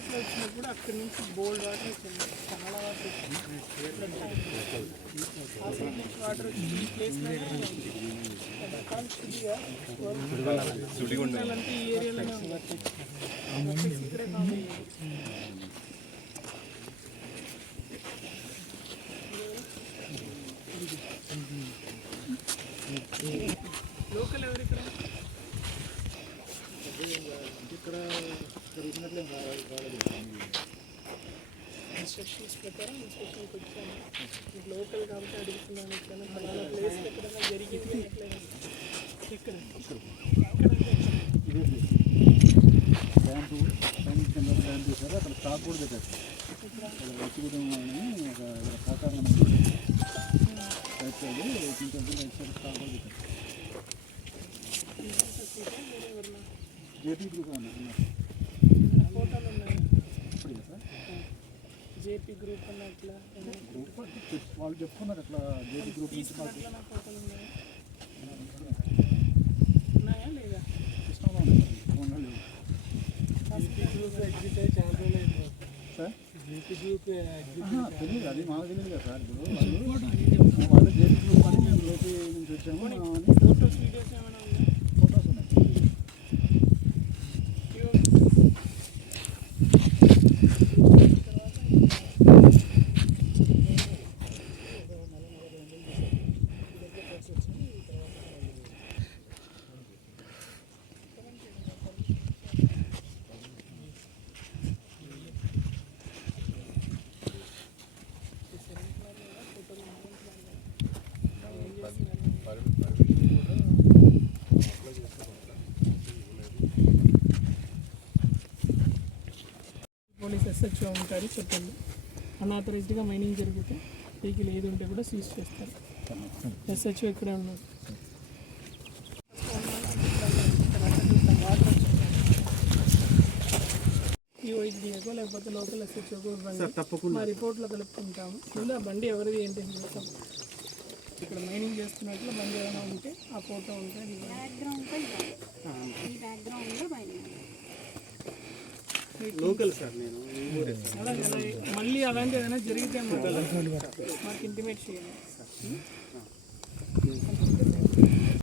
ఫ్లోట్లో వచ్చినప్పుడు అక్కడి నుంచి బోల్డ్ వాటర్ వచ్చింది, చాలా వాటర్ వచ్చింది. ఆ సైడ్ నుంచి వాటర్ వచ్చి ఈ ప్లేస్లో రకాల సుడిగాలంటే ఈ ఏరియాలోనే ఉంది. ఇక్కడే కామన్. లోకల్ ఎవరు ఇక్కడ ఇన్స్ట్రక్షన్స్ ప్రకారం ఇన్స్ట్రక్షన్కి వచ్చాను. లోకల్ కాబట్టి అడుగుతున్నాను. ఎక్కడైనా ఫలానా ప్లేస్ ఎక్కడైనా జరిగింది ఎట్లయినా ఇక్కడ డ్యామ్ చేశారు. అక్కడ స్టాక్ కూడా పెట్టారు. వ్యక్తిగతం సహకారం right side right side stock కూడా పెట్టారు. జేపీ గ్రూప్ ఫోటోలు ఉన్నాయి. జేపీ గ్రూప్ అన్న అట్లా గ్రూప్ వాళ్ళు చెప్పుకున్నారు. అట్లా జేపీ గ్రూప్ నుంచి ఫోటోలు ఉన్నాయి. ఉన్నాయా లేదా? సిస్టంలో ఉన్నాయి. ఫోన్లో లేవు. జేపీ గ్రూప్ ఎగ్జిట్ అయ్యి చాలా రోజులు అయింది సార్. జేపీ గ్రూప్ తెలియదు, అది మాకు తెలియదు కదా సార్. ఇప్పుడు వాళ్ళు జేపీ గ్రూప్ అని మేము జేపీ నుంచి వచ్చాము అని. ఫోటోస్ వీడియోస్ ఏమైనా ఉన్నాయి? ఫోటోస్ ఉన్నాయి. పోలీస్ ఎస్హెచ్ఓ ఉంటారు, చెప్పండి. అన్ఆథరైజ్డ్గా మైనింగ్ జరిగితే వెహికల్ ఏది ఉంటే కూడా సీజ్ చేస్తారు. ఎస్హెచ్ఓ ఇక్కడే ఉన్నారు. ఈఓహెచ్డిఏకో లేకపోతే లోకల్ ఎస్హెచ్ఓకో ఇవ్వండి, మా రిపోర్ట్లో కలుపుకుంటాము. కింద బండి ఎవరిది ఏంటి చూస్తాం. ఇక్కడ మైనింగ్ చేస్తున్నట్లు బండి ఏమైనా ఉంటే ఆ ఫోటో ఉంటే లోకల్ సార్. నేను మళ్ళీ అలాంటి ఏదైనా జరిగితే మాకు ఇంటిమేట్ చేయండి.